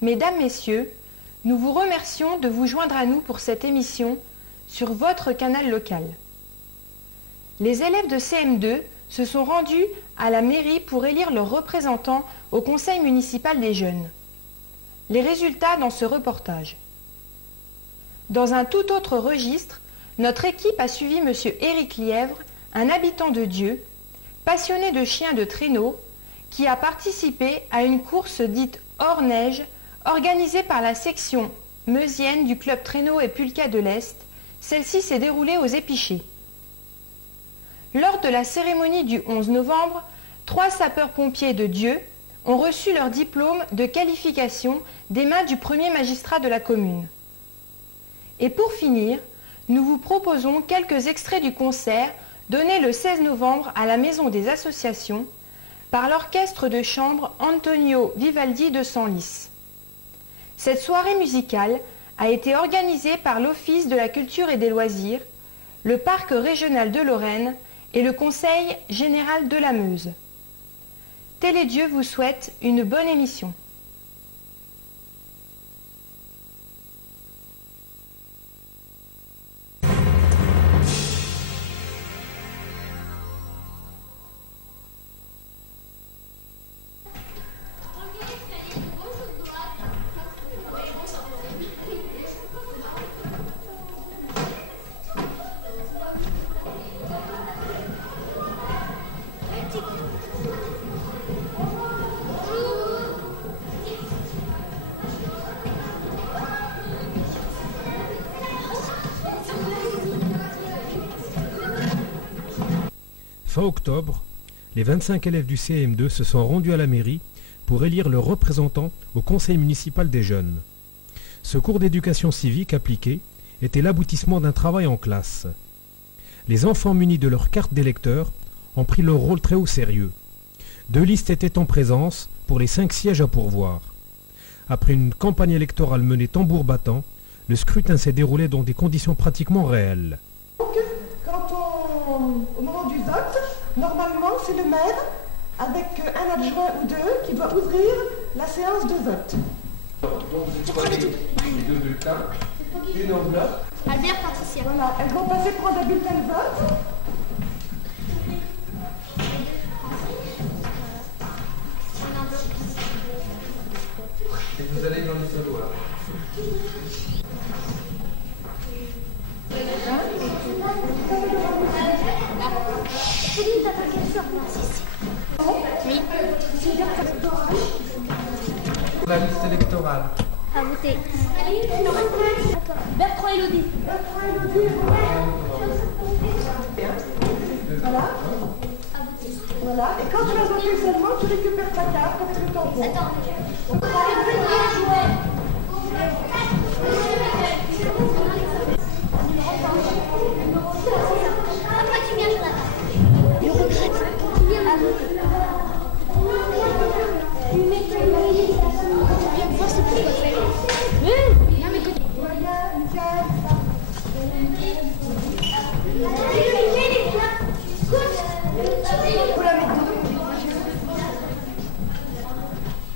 Mesdames, Messieurs, nous vous remercions de vous joindre à nous pour cette émission sur votre canal local. Les élèves de CM2 se sont rendus à la mairie pour élire leurs représentants au conseil municipal des jeunes. Les résultats dans ce reportage. Dans un tout autre registre, notre équipe a suivi M. Éric Lièvre, un habitant de Dieu, passionné de chiens de traîneau, qui a participé à une course dite hors neige organisée par la section meusienne du club traîneau et pulka de l'Est. Celle-ci s'est déroulée aux Épichés. Lors de la cérémonie du 11 novembre, 3 sapeurs-pompiers de Dieu ont reçu leur diplôme de qualification des mains du premier magistrat de la commune. Et pour finir, nous vous proposons quelques extraits du concert donné le 16 novembre à la Maison des Associations par l'orchestre de chambre Antonio Vivaldi de Senlis. Cette soirée musicale a été organisée par l'Office de la culture et des loisirs, le Parc régional de Lorraine et le Conseil général de la Meuse. Télédieu vous souhaite une bonne émission. Fin octobre, les 25 élèves du CM2 se sont rendus à la mairie pour élire leurs représentants au conseil municipal des jeunes. Ce cours d'éducation civique appliquée était l'aboutissement d'un travail en classe. Les enfants munis de leur carte d'électeur ont pris leur rôle très au sérieux. 2 listes étaient en présence pour les 5 sièges à pourvoir. Après une campagne électorale menée tambour battant, le scrutin s'est déroulé dans des conditions pratiquement réelles. Au moment du vote, normalement, c'est le maire, avec un adjoint ou 2, qui doit ouvrir la séance de vote. Donc vous prenez les 2 bulletins, une enveloppe. Albert, Patricia. Voilà, elles vont passer prendre un bulletin de vote. Et vous allez dans les solos là. Oui. La liste électorale. À voter. Bertrand Elodie. Voilà. Voilà. Et quand tu as voté seulement, tu récupères ta carte avec le tampon. Attends. Après tu viens, Jonathan. Je regrette. Viens voir c'est pourquoi faire. Non mais écoute.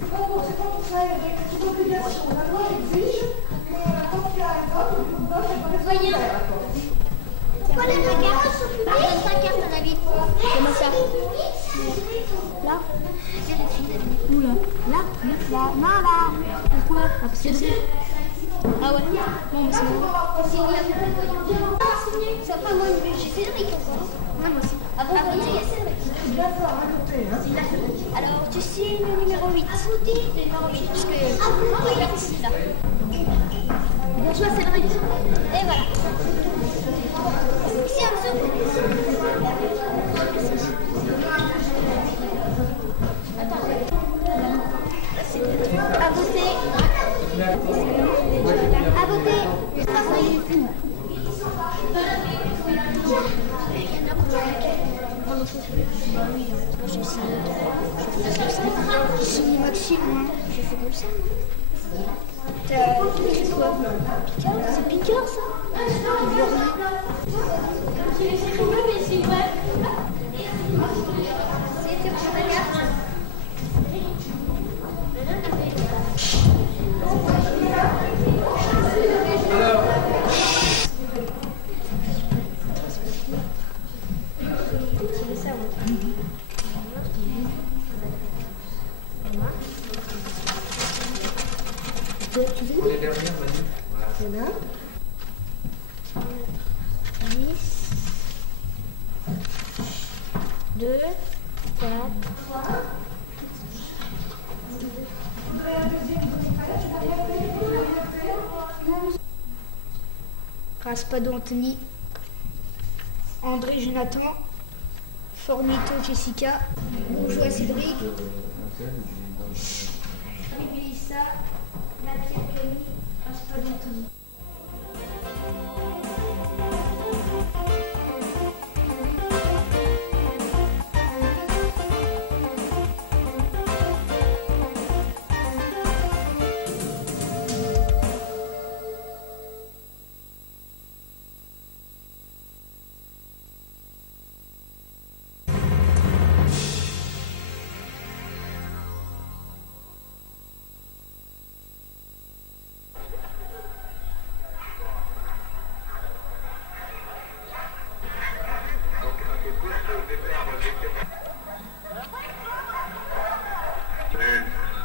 C'est pas pour ça, c'est une obligation. La loi exige que quand il y a un vote, le vote est pas Voyons. Pourquoi les regards sont publiés? Donne ta carte à David. Comment ça? Là? Où là? Là? Là? Non, là. Pourquoi? Ah, parce que c'est... Ah ouais? Bon, mais c'est bon. Ça pas moi, j'ai Cédric encore. Ouais, moi aussi. Ah bon, il y a Cédric. bien fort à noter. Hein. Alors, tu signes le numéro 8. Le numéro 8, parce que... regarde, là. Bonsoir, Cédric. Et voilà. Ici, en dessous. Attends. Signé Maxime, hein. J'ai fait comme ça. T'as écrit quoi? Picard? C'est Picard ça? C'est vrai. C'était pour la carte. Les dernières, Manu. Voilà. 10, 2, 4. Raspado Anthony, André Jonathan, Fornito Jessica, Bourgeois Cédric, Mélissa, Lapierre Camille, Raspado Anthony. Du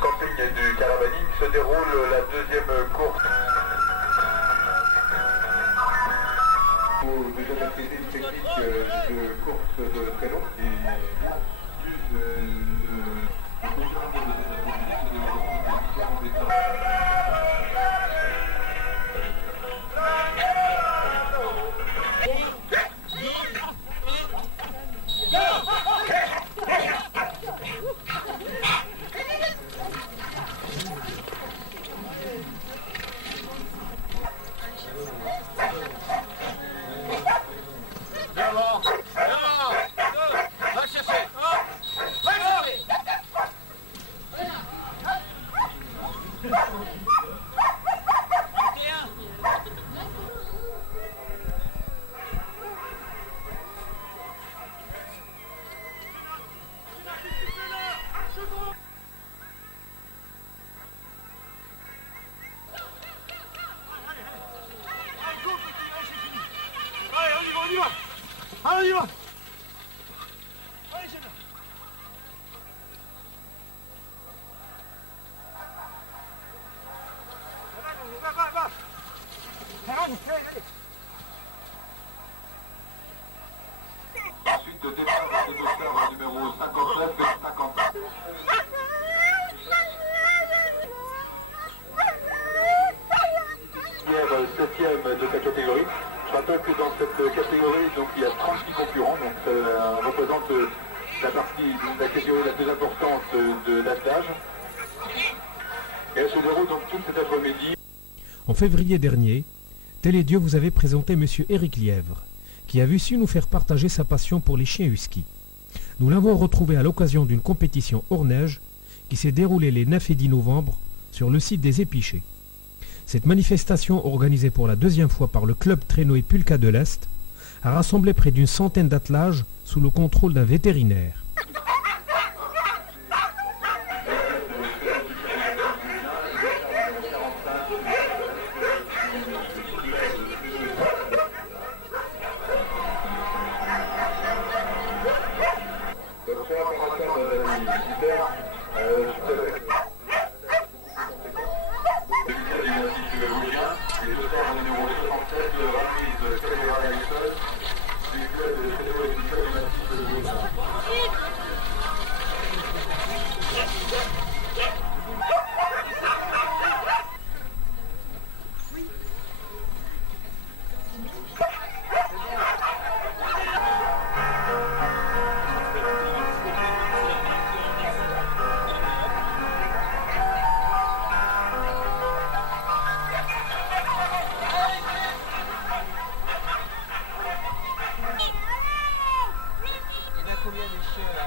camping et du caravaning se déroule la deuxième course. Au deuxième activité technique de course de traîneau Allez, on y va. Allez, c'est bien. Ensuite, départ des moteurs numéro 59 et 50. Septième de sa catégorie. Je rappelle que dans cette catégorie, donc, il y a 36 concurrents, donc ça représente la catégorie la plus importante de l'attelage. Et elle se déroule donc tout cet après-midi. En février dernier, Télédieu vous avait présenté M. Éric Lièvre, qui a vu su nous faire partager sa passion pour les chiens husky. Nous l'avons retrouvé à l'occasion d'une compétition hors neige qui s'est déroulée les 9 et 10 novembre sur le site des Épichés. Cette manifestation, organisée pour la deuxième fois par le club Traîneau et Pulka de l'Est, a rassemblé près d'une centaine d'attelages sous le contrôle d'un vétérinaire. combien de chiens là,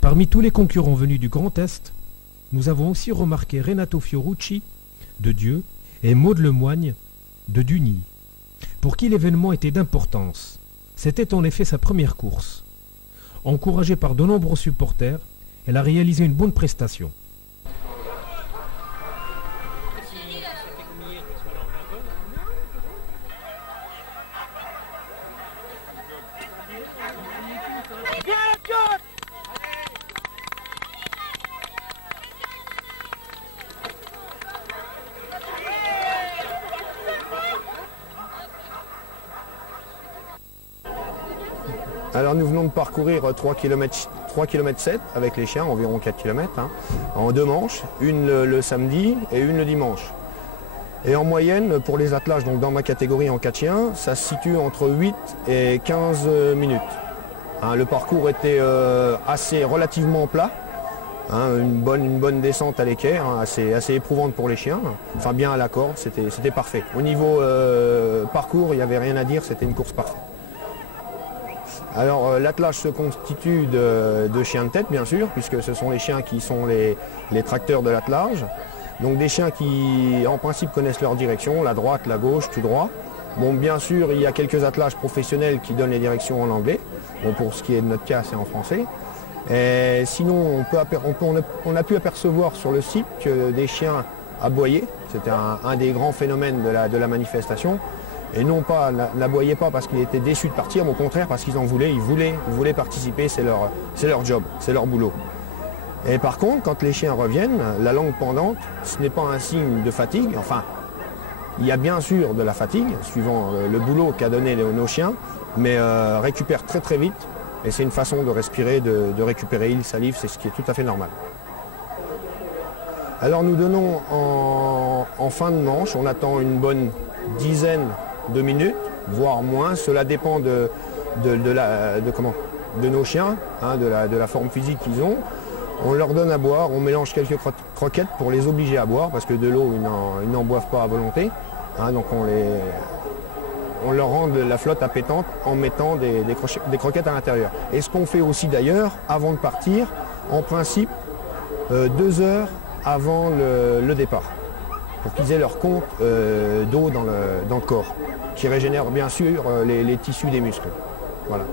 Parmi tous les concurrents venus du Grand Est, nous avons aussi remarqué Renato Fiorucci, de Dieu, et Maud Lemoigne, de Duny, pour qui l'événement était d'importance. C'était en effet sa première course. Encouragée par de nombreux supporters, elle a réalisé une bonne prestation. Alors nous venons de parcourir 3 km 7 avec les chiens, environ 4 km, en 2 manches, une le samedi et une le dimanche. Et en moyenne, pour les attelages, donc dans ma catégorie en 4 chiens, ça se situe entre 8 et 15 minutes. Le parcours était relativement plat, une bonne descente à l'équerre, assez éprouvante pour les chiens, enfin bien à la corde, c'était parfait. Au niveau parcours, il n'y avait rien à dire, c'était une course parfaite. Alors l'attelage se constitue de chiens de tête bien sûr, puisque ce sont les chiens qui sont les tracteurs de l'attelage. Donc des chiens qui en principe connaissent leur direction, la droite, la gauche, tout droit. Bon bien sûr il y a quelques attelages professionnels qui donnent les directions en anglais. Bon pour ce qui est de notre cas c'est en français. Et sinon on a pu apercevoir sur le site que des chiens aboyaient. C'était un des grands phénomènes de la manifestation. Et non pas, n'aboyaient pas parce qu'ils étaient déçus de partir, mais au contraire parce qu'ils en voulaient, ils voulaient participer, c'est leur job, c'est leur boulot. Et par contre, quand les chiens reviennent, la langue pendante, ce n'est pas un signe de fatigue, enfin, il y a bien sûr de la fatigue, suivant le boulot qu'a donné nos chiens, mais récupèrent très très vite, et c'est une façon de respirer, de récupérer, ils salivent, c'est ce qui est tout à fait normal. Alors nous donnons en fin de manche, on attend une bonne dizaine de minutes, voire moins. Cela dépend de nos chiens, de la forme physique qu'ils ont. On leur donne à boire, on mélange quelques croquettes pour les obliger à boire, parce que de l'eau, ils n'en boivent pas à volonté. Donc on leur rend la flotte appétante en mettant des croquettes à l'intérieur. Et ce qu'on fait aussi d'ailleurs, avant de partir, en principe, 2 heures avant le départ, pour qu'ils aient leur compte d'eau dans le corps, qui régénère bien sûr les tissus des muscles. Voilà.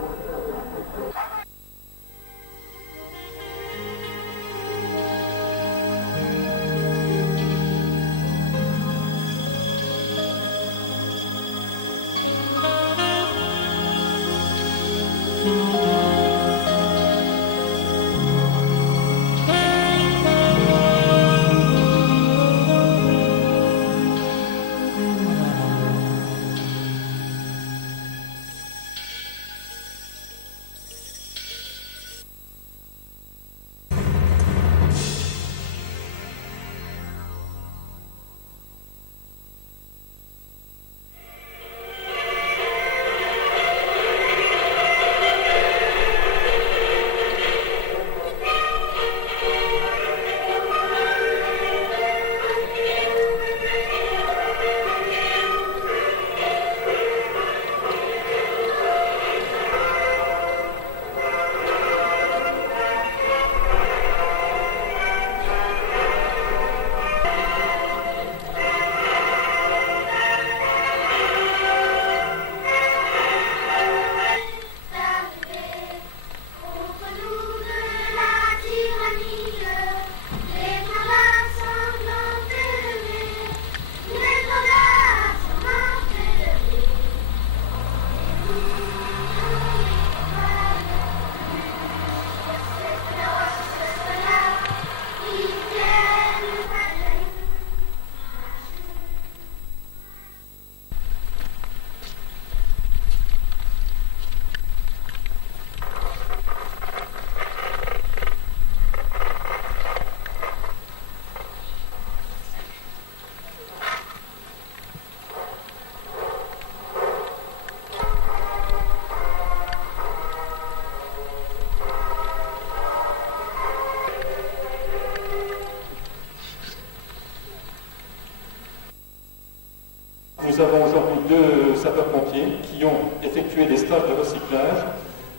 Nous avons aujourd'hui 2 sapeurs-pompiers qui ont effectué des stages de recyclage.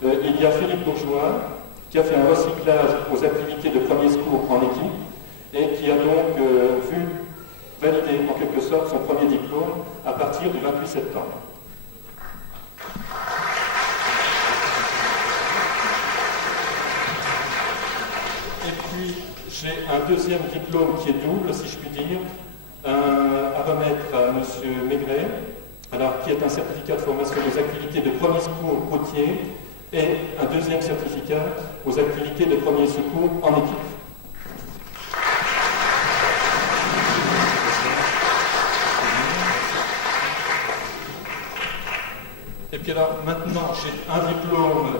Il y a Philippe Bourgeois qui a fait un recyclage aux activités de premier secours en équipe et qui a donc vu valider en quelque sorte son premier diplôme à partir du 28 septembre. Et puis j'ai un deuxième diplôme qui est double, si je puis dire, à remettre à M. Maigret, alors, qui est un certificat de formation aux activités de premier secours routier et un deuxième certificat aux activités de premier secours en équipe. Et puis alors maintenant j'ai un diplôme,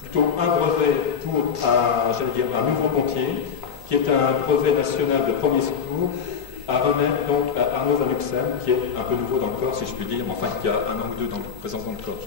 plutôt un brevet pour un nouveau pompier, qui est un brevet national de premier secours, à remettre donc à Arnaud Van Uxem, qui est un peu nouveau dans le corps, si je puis dire, mais enfin qui a 1 an ou 2 de présence dans le corps.